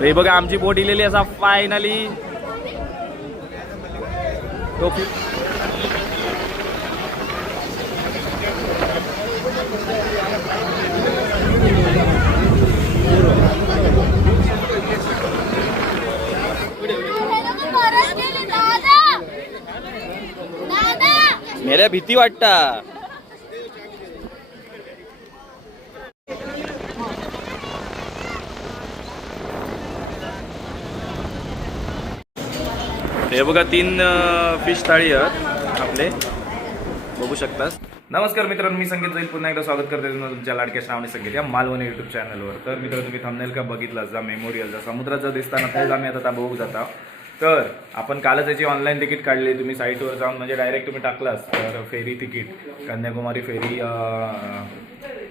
हे बघा आमची बोट इलेली असा फायनली टोपी मेल्या भीती वाटता. हे बघा तीन फिश थाळी आहेत आपले. बघू शकतास. नमस्कार मित्रांनो मी संगीत जाईल. पुन्हा एकदा स्वागत करते तुमच्या लाडक्या श्रावणी संगीत या मालवणी युट्यूब चॅनलवर तर मित्र तुम्ही थांबनेल का बघितला जा मेमोरियल जा समुद्राचा दिसताना तेच आम्ही आता बघू जाता. तर आपण कालच याची ऑनलाईन तिकीट काढली. तुम्ही साईटवर जाऊन म्हणजे डायरेक्ट तुम्ही टाकलास तर ferry ticket Kanyakumari ferry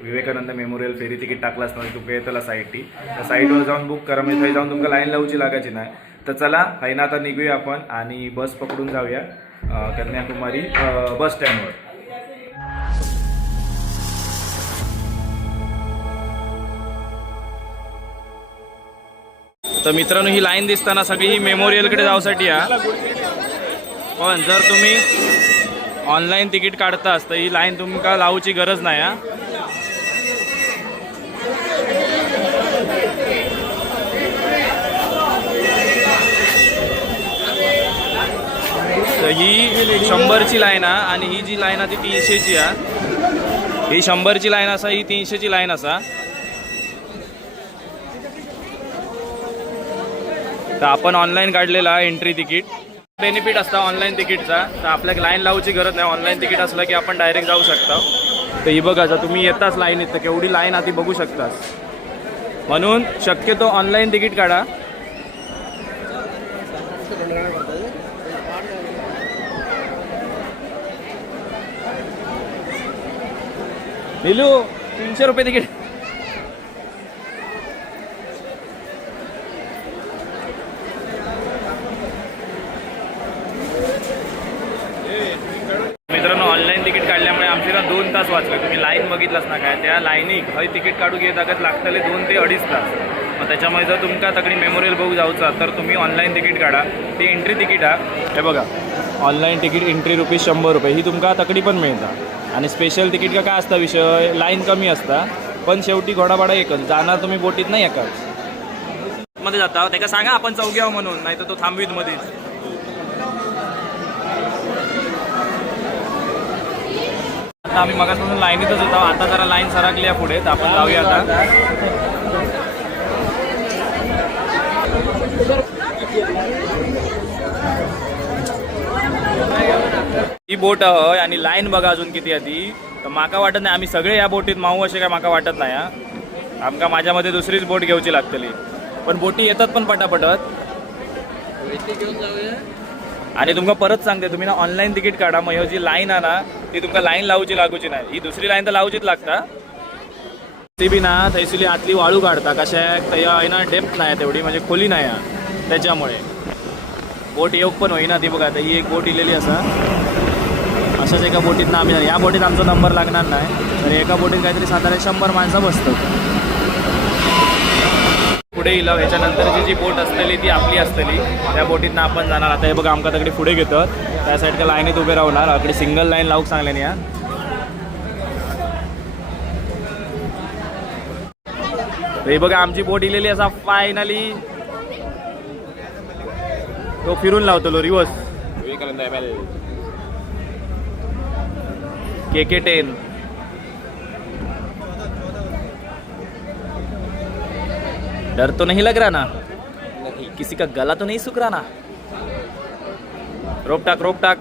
Vivekananda memorial ferry ticket टाकलास नाही तू येतला साईट ती साईटवर जाऊन बुक करा. म्हणजे थंय जाऊन तुमका लाईन लावची लागायची नाही. तर चला हैना आता निघूया आपण आणि बस पकडून जाऊया कन्याकुमारी बस स्टँडवर. तर मित्रांनो ही लाईन दिसताना सगळी ही मेमोरियलकडे जाऊसाठी या. पण जर तुम्ही ऑनलाईन तिकीट काढतास तर ही लाईन तुमका लावूची गरज नाही हा. ही शंभरची लाईन हा आणि ही जी लाईन आहे ती तीनशेची हा. ही शंभरची लाईन असा ही तीनशेची लाईन असा. तर आपण ऑनलाईन काढलेला एंट्री तिकीट बेनिफिट असता ऑनलाईन तिकीटचा तर आपल्याला लाईन लावची गरज नाही. ऑनलाईन तिकीट असलं की आपण डायरेक्ट जाऊ शकता. तर ही बघा जर तुम्ही येताच लाईन येतं केवढी लाईन आधी बघू शकतास. म्हणून शक्यतो ऑनलाईन तिकीट काढा. निलू तीनशे रुपये तिकीट. मित्रांनो ऑनलाईन तिकीट काढल्यामुळे आमचे ना दोन तास वाचले. तुम्ही लाईन बघितलास ना काय? त्या लाईनीक हय तिकीट काढू घेत अगत लागतले दोन ते अडीच तास. मग त्याच्यामुळे जर तुमका तकडी मेमोरियल बघू जाऊचा तर तुम्ही ऑनलाईन तिकीट काढा. ती एंट्री तिकीट हा. हे बघा ऑनलाईन तिकीट एंट्री रुपीज शंभर रुपये. ही तुमका तकडी पण मिळता. आणि स्पेशल तिकीट का काय असता विषय? लाईन कमी असता. पण शेवटी घोडाबाडा एकच. जाणार तुम्ही बोटीत नाही एकाच मध्ये जाता. त्याला सांगा आपण चौघ्याव म्हणून. नाही तर तो थांबवीत मध्येच आता आम्ही मगासपासून लाईनीतच होतो. आता जरा लाईन सरकली आहे पुढे. तर आपण जाऊया आता. ही बोट हय आणि लाईन बघा अजून किती आहे ती. तर माका वाटत नाही आम्ही सगळे या बोटीत माऊ असे काय माका वाटत नाही हा. आमका माझ्यामध्ये दुसरीच बोट घेऊची लागतली. पण बोटी येतात पण पटापटत. आणि तुमका परत सांगते तुम्ही ना ऑनलाईन तिकीट काढा मग जी लाईन आहे ना ती तुमका लाईन लावूची लागूची नाही. ही दुसरी लाईन तर लावचीच लागता. ती बी ना थैसुली आतली वाळू काढता कशाक तया आहे ना डेप्थ नाही तेवढी म्हणजे खोली नाही त्याच्यामुळे. बोट येऊक पण होईना ती बघा आता ही एक बोट इलेली असा. अशाच एका बोटीतनं आम्ही या बोटीत आमचा नंबर लागणार नाही. तर एका बोटीत काहीतरी साधारण शंभर माणसं बसतात. पुढे इला ह्याच्यानंतरची जी बोट असलेली ती आपली असलेली त्या बोटीतनं आपण जाणार. आता हे बघा आमका तकडे पुढे घेतात. त्या साईडच्या लाईनीत उभे राहणार. अकडे सिंगल लाईन लावूक सांगले या हे. बघा आमची बोट इलेली असा फायनली तो फिरून लावतो reverse Vivekananda M L K K ten डर तो नहीं लग रहा ना? किसी का गला तो नहीं सुख रहा ना? रोप टाक रोप टाक।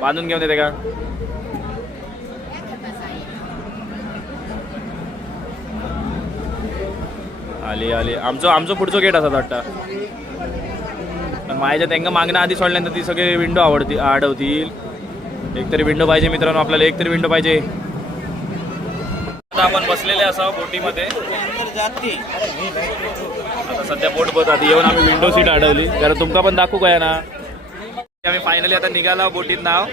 बांधून घेऊन देते का? आली आली. आमचं आमचं पुढचं गेट असत वाटतं. पण माझ्या त्यांना मागणं आधी सोडल्यानंतर ती सगळे विंडो आवडती अडवतील एकतरी विंडो पाहिजे मित्रांनो आपल्याला एकतरी विंडो पाहिजे. आता आपण बसलेले असावं बोटीमध्ये. आता सध्या बोट बस आधी येऊन आम्ही विंडो सीट अडवली कारण तुमका पण दाखवू काय ना आम्ही फायनली आता निघाला बोटीत नाव.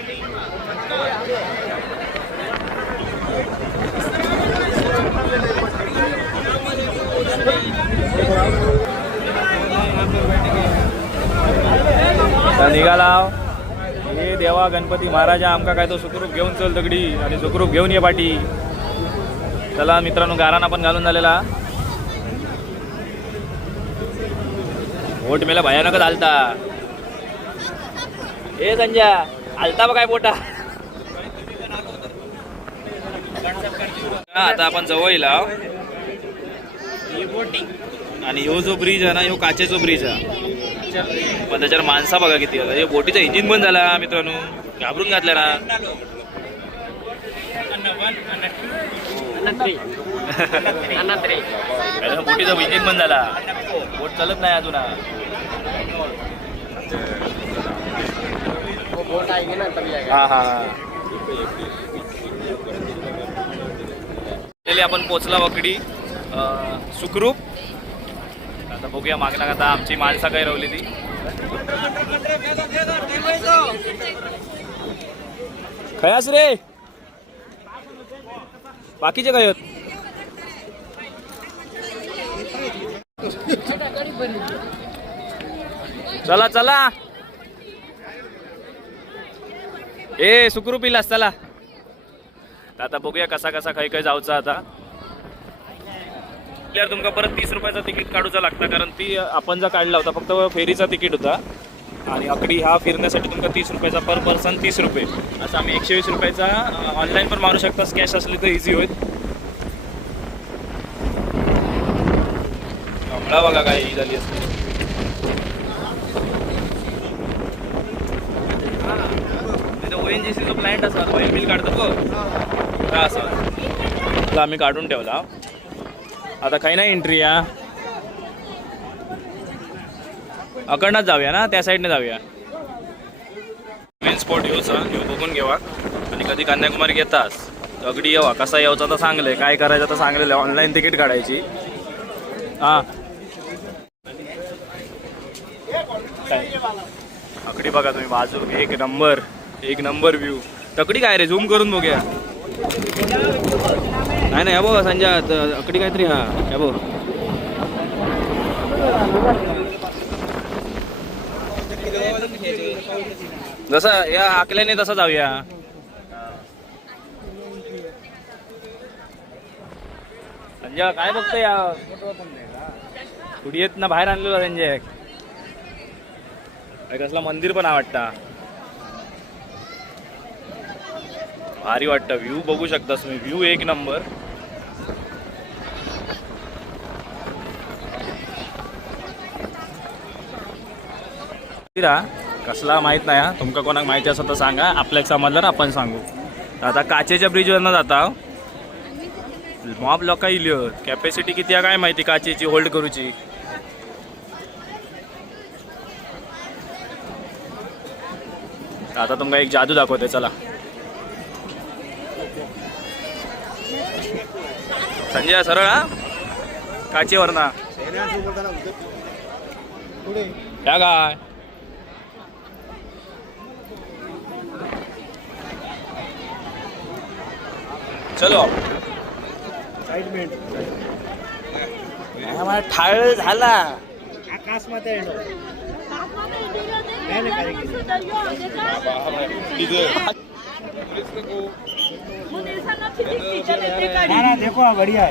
निघाला देवा गणपती महाराजा आमका काय तो सुखरूप घेऊन चल दगडी आणि सुखरूप घेऊन ये पाठी चला मित्रांनो गाराना पण घालून झालेला. बोट मेला भयानक आलता. ए संजय आलता बघ काय पोटा आता आपण जवळ येईल आणि ह्यो जो ब्रिज आहे ना ह्यो काचेचो ब्रिज आहे. पण त्याच्यावर माणसा बघा किती आता हे बोटीचा इंजिन बंद झाला मित्रांनो. घाबरून घातल्या ना. बोटीचा इंजिन बंद झाला. बोट चालत नाही अजून. हा. हा. आपण पोचला वकडी. सुखरूप. आता बघूया मागणं आता आमची माणसं काय रवली ती. खयास रे? बाकीचे काय होत चला चला. ए सुखरू पिलास चला. आता बघूया कसा कसा खै खै जाऊचा आता. आपल्याला तुमका परत तीस रुपयाचा तिकीट काढूचा लागता कारण ती आपण जर काढला होता फक्त फेरीचा तिकीट होता. आणि अकडी हा फिरण्यासाठी तुमका तीस रुपयाचा पर पर्सन तीस रुपये. असं आम्ही एकशे वीस रुपयाचा ऑनलाईन पण मारू शकता. कॅश असली तर इझी होईल. कमळा बघा काय झाली असते ओ एन जी सीचा प्लॅन्ट असा तो बिल काढतो बघ का असं तुला आम्ही काढून ठेवला. आता काही नाही एंट्री या. अकडनंच जाऊया ना त्या साईडने जाऊया. मेन स्पॉट येऊच येऊ बघून घेवा. आणि कधी कन्याकुमारी घेतास तर अगदी येवा कसा येऊचा तर सांगले काय करायचं तर सांगलेलं ऑनलाईन तिकीट काढायची. हां. काय? अकडी बघा तुम्ही बाजू एक नंबर एक नंबर व्ह्यू तकडी काय रे झूम करून बघूया. नाही नाही बघ संजय त- अकडी काहीतरी हा या बघ. जसं या आकल्याने तसं जाऊया. संजय काय बघतोय या? कुडी येत ना बाहेर आणलेला संजय. काय कसला मंदिर पण आवडता भारी वाटतं. व्ह्यू बघू शकता तुम्ही. व्ह्यू एक नंबर कसला माहीत नाही हा? तुमका कोणाक माहिती असं तर सांगा. आपल्याक समजलं ना आपण सांगू. आता काचेच्या ब्रिजवरनं जाता मॉब लोक इल्यो कॅपॅसिटी किती आहे काय माहिती काचेची होल्ड करूची? आता तुमका एक जादू दाखवते चला. संजय सरळ हा? काचेवर ना या काय चलो. आम्हाला ठाळ झाला. देखो बढ़िया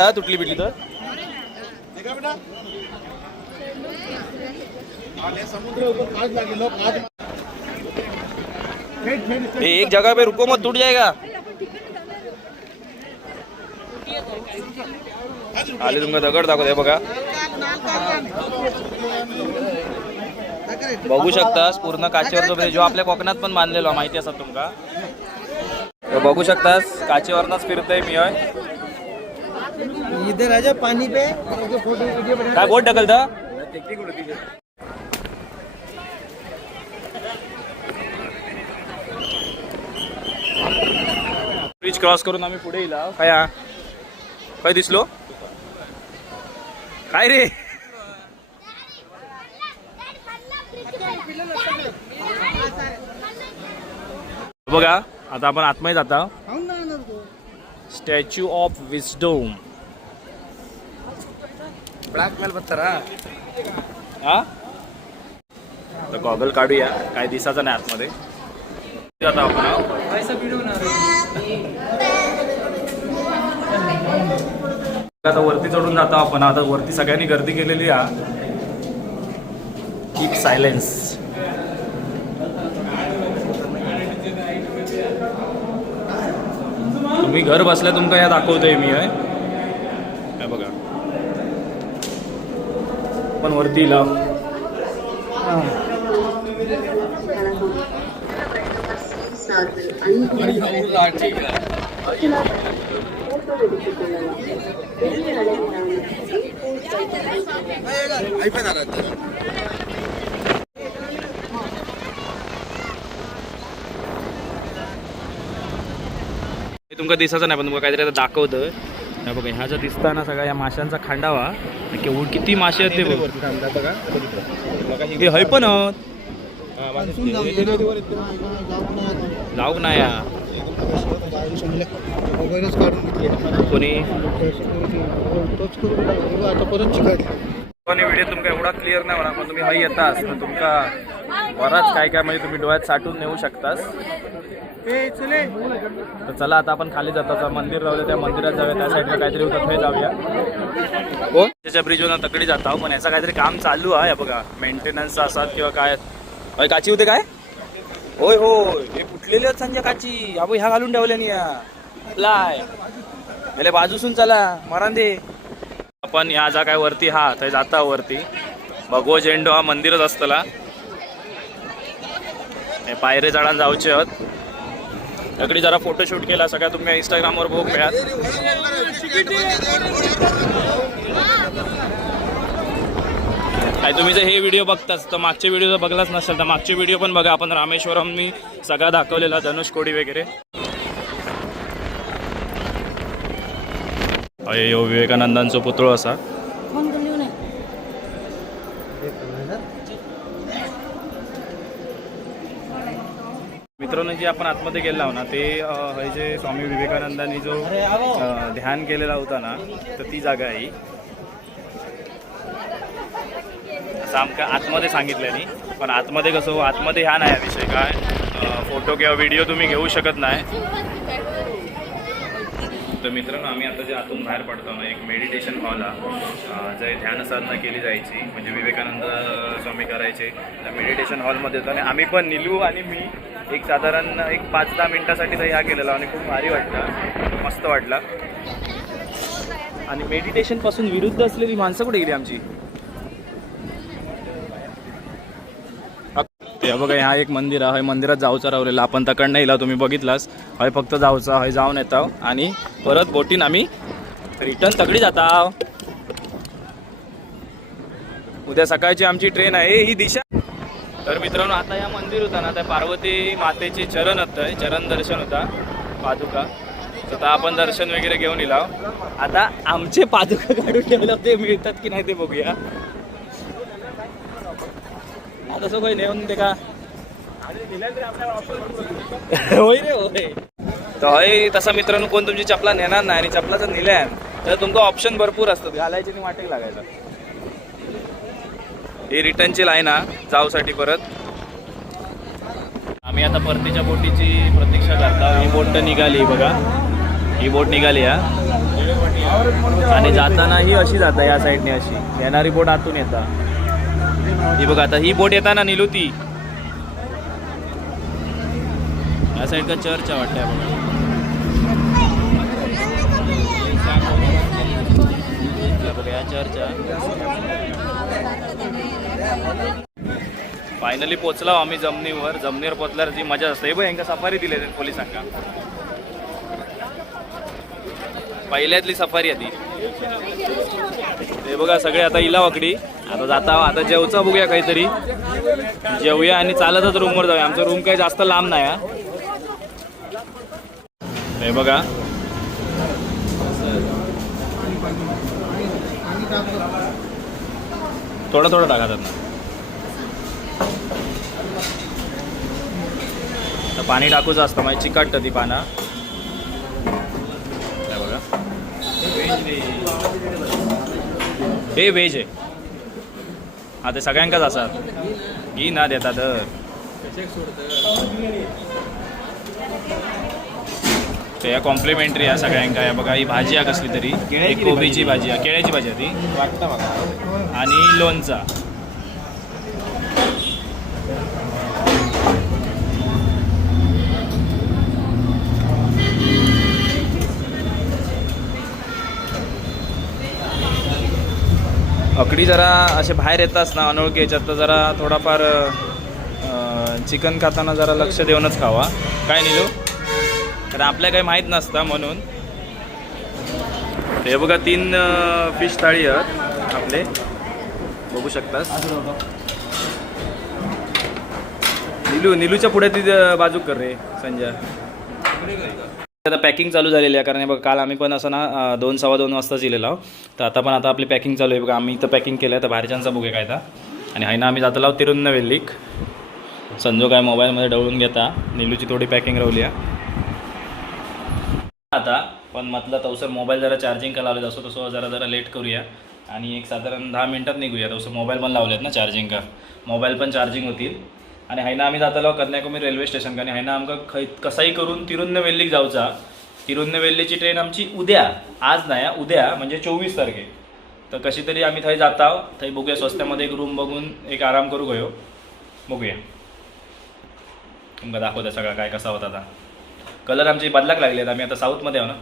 हा तुटली बिटली तर एक जगह पे रुको मत, टूट जाएगा। आले तुमका दगड दाखवते बघा। बघू शकतास पूर्ण काचेवरचा ब्रिज जो आपल्या कोकणात पण बांधलेलो माहिती असत तुमका? बघू शकतास काचेवरनच फिरतोय मी होय. इधर आजा पानी पे. काय बोट ढकलता? ब्रिज क्रॉस करून आम्ही पुढे येला काय हा? काय दिसलो? काय रे? बघा आता आपण आतमध्ये जाता. स्टॅच्यू ऑफ विस्डोम ब्लॅक मेल पत्थर हा? तर गॉगल काढूया. काय दिसायचं नाही आतमध्ये. आता आपण आता वरती चढून जातो आपण. आता वरती सगळ्यांनी गर्दी केलेली आहे. कीप सायलेन्स तुम्ही घर बसल्या तुमका या दाखवतोय मी आहे काय बघा. पण वरती लाव. हे. तुमका दिसायचं नाही पण तुमका काहीतरी आता दाखवतं बघा ह्या जर दिसता ना सगळ्या या माशांचा खांडावा केवढ किती मासे आहेत ते बघ. हे हय पण आहोत. ना या. कोणी? पण व्हिडिओ तुमका एवढा क्लिअर नाही होणार पण तुम्ही हय येतास तुमका बराच काय काय म्हणजे तुम्ही डोळ्यात साठून नेऊ शकतास. तर चला आता आपण खाली जातो. मंदिर राहू त्या मंदिरात जाऊया. त्या साईडला काहीतरी होतं ते जाऊया. हो त्याच्या ब्रिजवर तकडी जात आहो पण याचं काहीतरी काम चालू आहे. बघा मेंटेनन्स असतात किंवा काय. काची होते काय? होय होय हे फुटलेले आहेत संजय काची. अबो ह्या घालून ठेवल्या नि या. लाय. गेले बाजूसून चला मरान दे. आपण ह्या जा काय वरती हा थंय जाता वरती. भगवो झेंडो हा मंदिरच असतला. हे पायरे चढान जावचे आहेत. तिकडे जरा फोटोशूट केला सगळ्या तुम्ही इंस्टाग्रामवर बघू मिळात काय तुम्ही जर हे व्हिडिओ बघताच तर मागचे व्हिडिओ जर बघलाच नसेल तर मागचे व्हिडिओ पण बघा. आपण रामेश्वरम मी सगळा दाखवलेला धनुष कोडी वगैरे. अय विवेकानंदांचो पुतळो असा. मित्रांनो जे आपण आतमध्ये गेलो ना ते हे जे स्वामी विवेकानंदांनी जो ध्यान केलेला होता ना तर ती जागा आहे असं आमका आतमध्ये सांगितल्यानी पण आतमध्ये कसं हो, आतमध्ये ह्या नाही विषय काय फोटो किंवा व्हिडिओ तुम्ही घेऊ शकत नाही. तर मित्रांनो आम्ही आता जे आतून बाहेर पडतो ना एक मेडिटेशन हॉल आहे जे ध्यान साधना केली जायची म्हणजे विवेकानंद स्वामी करायचे. त्या मेडिटेशन हॉलमध्ये होतो आणि आम्ही पण निलू आणि मी एक साधारण एक पाच दहा मिनिटासाठी तर ह्या केलेला आणि खूप भारी वाटलं. मस्त वाटला. आणि मेडिटेशनपासून विरुद्ध असलेली माणसं कुठे गेली आमची? ते बघा ह्या एक मंदिर आहे. मंदिरात जाऊचा रावलेला. आपण तकडनं येला तुम्ही बघितलास. हय फक्त जाऊचा हय जाऊन येतो आणि परत बोटीन आम्ही रिटर्न तगडी जाता उद्या सकाळची आमची ट्रेन आहे. ही दिशा तर मित्रांनो आता या मंदिर होता ना त्या पार्वती मातेचे चरण होतं चरण दर्शन होता पादुका. तर आता आपण दर्शन वगैरे घेऊन येला आता आमचे पादुका काढून ठेवलं ते मिळतात की नाही ते बघूया. आता तसं काही नेऊन ते का? होय रे होय. तर होय तसा मित्रांनो कोण तुमची चपला नेणार नाही आणि चपलाचा नेल्या तर तुमका ऑप्शन भरपूर असतात घालायचे आणि वाटेक लागायला ही रिटर्नची लाईन हा जाऊसाठी परत. आम्ही आता परतीच्या बोटीची प्रतीक्षा करता. ही बोट तर निघाली बघा. ही बोट निघाली हा आणि जाताना ही अशी जाता या साईडने अशी. येणारी बोट आतून येता. ही बघा आता ही बोट येताना निलू ती. या साईड का चर्च आहे वाटतं बघा. बघा या चर्च फायनली पोचला आम्ही जमिनीवर. जमिनीवर पोचल्यावर जी मजा असते. हे बघ सफारी दिली पोलिसांना पहिल्यातली सफारी आहे ती. ते बघा सगळे आता इला वाकडी. आता जाता आता जेवचा बघूया काहीतरी. जेवूया आणि चालतच रूमवर जाऊया. आमचं रूम काही जास्त लांब नाही हा. हे बघा. थोडं थोडं टाका त्यांना. तर पाणी टाकूचं असतं म्हणजे चिकटतं ती पानं. हे व्हेज आहे. हा ते सगळ्यांकाच असतात. घी ना देतात तर या कॉम्प्लिमेंटरी आहे सगळ्यांका. या बघा ही भाजी आहे कसली तरी. एक कोबीची भाजी. आहे. केळ्याची भाजी आहे ती. आणि लोणचा. अकडी जरा असे बाहेर येताच ना अनोळखी याच्यात. तर जरा थोडाफार चिकन खाताना जरा लक्ष देऊनच खावा. काय निलो? कारण आपल्या काही माहीत नसतं म्हणून. हे बघा तीन फिश थाळी आहेत आपले. बघू शकतास. निलू निलूच्या पुढे ती बाजू कर रे संजय. आता पॅकिंग चालू झालेली आहे कारण बघा काल आम्ही पण असं ना दोन सव्वा दोन वाजताच इलेलो आहोत. तर आता पण आता आपली पॅकिंग चालू आहे. बघा आम्ही इथं पॅकिंग केलं आहे तर बाहेरच्यांचा बघूया काय आणि आहे ना आम्ही जातो लाव तिरुन्नवेल्लीक. संजो काय मोबाईलमध्ये डवळून घेता. निलूची थोडी पॅकिंग राहिली आहे. आता पण म्हटलं तवसर मोबाईल जरा चार्जिंग का लावले असो तसं जरा जरा लेट करूया. आणि एक साधारण दहा मिनटात निघूया. तसं मोबाईल पण लावलेत ना चार्जिंग का. मोबाईल पण चार्जिंग होतील. आणि हायना आम्ही जातालो कन्याकुमारी रेल्वे स्टेशन आणि हायना आमकां खै कसाही करून तिरुन्नवेल्लीक जाऊचा. तिरुन्नवेल्लीची ट्रेन आमची उद्या आज नाही उद्या म्हणजे चोवीस तारखे. तर कशी तरी आम्ही थंय जाता थंय बघूया स्वस्त्यामध्ये एक रूम बघून एक आराम करू गयो. बघूया. तुमका दाखवता सगळा काय कसा होता आता. कलर आमचे बदलाक लागले आहेत आम्ही आता साऊथमध्ये आहो ना.